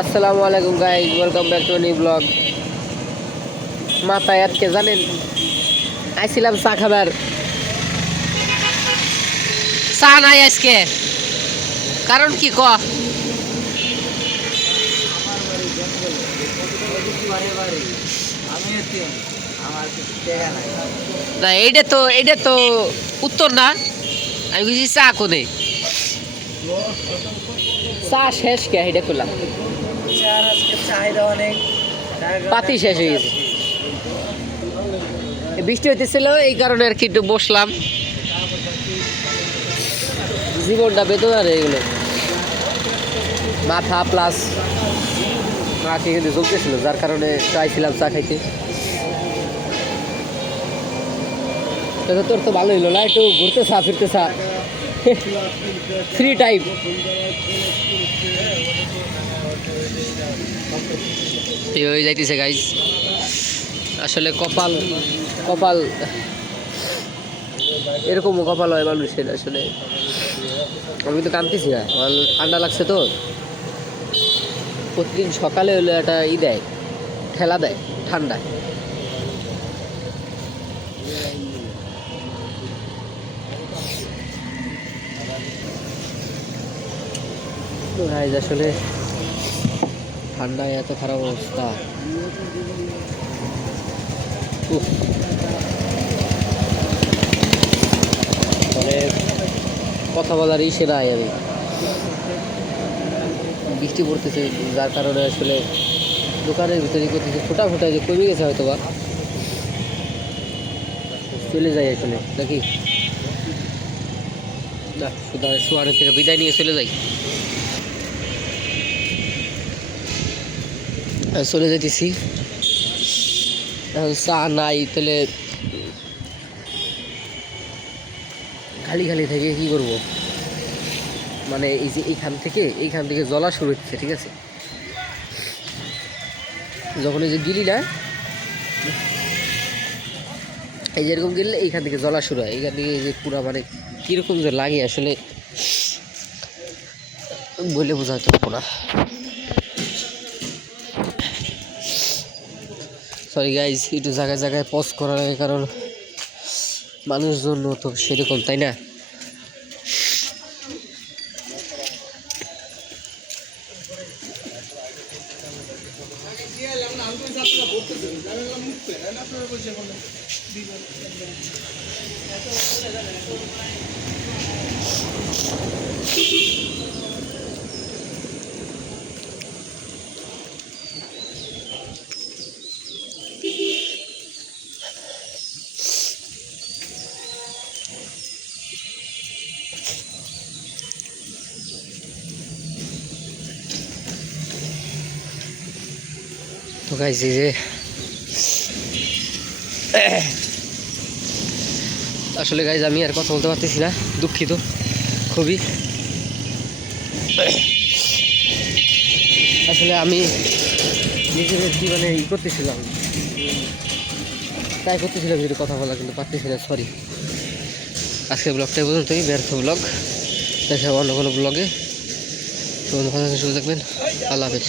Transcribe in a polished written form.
আসসালামু আলাইকুম guys, welcome back to new blog. মাথায় আজকে জানেন আইছিলাম চা খাবার, চা নাই আজকে। কারণ কি ক না, এইটা তো উত্তর না। আমি বুঝি চা কোনে চা শেষ কে এটা করলাম, পাতি শেষ হয়ে গেছে। বৃষ্টি হইতেছিল এই কারণে আর কি একটু বসলাম। জীবনটা বেদনার হয়ে গেল, মাথা প্লাস নাকে কিন্তু জ্বলতেছিল, যার কারণে চাইছিলাম চা খাইতে। তোর তো ভালো হইলো না, একটু ঘুরতে চা ফিরতে চা ফ্রি টাইম। এইভাবে যাইতেছে গাইজ। আসলে কপাল কপাল এরকমও কপাল হয় মানুষের। আসলে আমি তো কাঁদতেছি না, আমার ঠান্ডা লাগছে তো। প্রতিদিন সকালে হলে একটা দেয়, ঠেলা দেয় ঠান্ডায়। আসলে ঠান্ডায় এত খারাপ অবস্থা। মানে কথা বলার ইসে নাই। আমি বৃষ্টি পড়তেছে, যার কারণে আসলে দোকানের ভিতরে করতেছে ফোটা ফোটা যে কমে গেছে হয়তো বা। চলে যাই আসলে নাকি না, শুধু সোয়ারের থেকে বিদায় নিয়ে চলে যাই। চলে যাইতেছি, এখন চা নাই, তাহলে খালি খালি থেকে কি করব। মানে এই যে এইখান থেকে জ্বলা শুরু হচ্ছে, ঠিক আছে। যখন এই যে গিলি না, এই যেরকম গেলে এইখান থেকে জ্বলা শুরু হয়, এইখান থেকে এই যে পুরা মানে কীরকম যে লাগে আসলে বলে বোঝাতে পারবো না। সরি গাইজ, একটু জায়গায় জায়গায় পজ করা লাগে, কারণ মানুষজন তো সেরকম, তাই না। তো গাইজ এই যে আসলে গাইজ আমি আর কথা বলতে পারতেছি না, দুঃখিত খুবই। আসলে আমি নিজের কি মানে করতেছিলাম, ট্রাই করতেছিলাম যদি কথা বলা, কিন্তু পারতেছি না, সরি। আজকের ব্লগটাই পর্যন্তই, ব্যর্থ ব্লগ। দেখা অন্য কোনো ব্লগে। তো ভালো থাকবেন, আল্লাহ হাফেজ।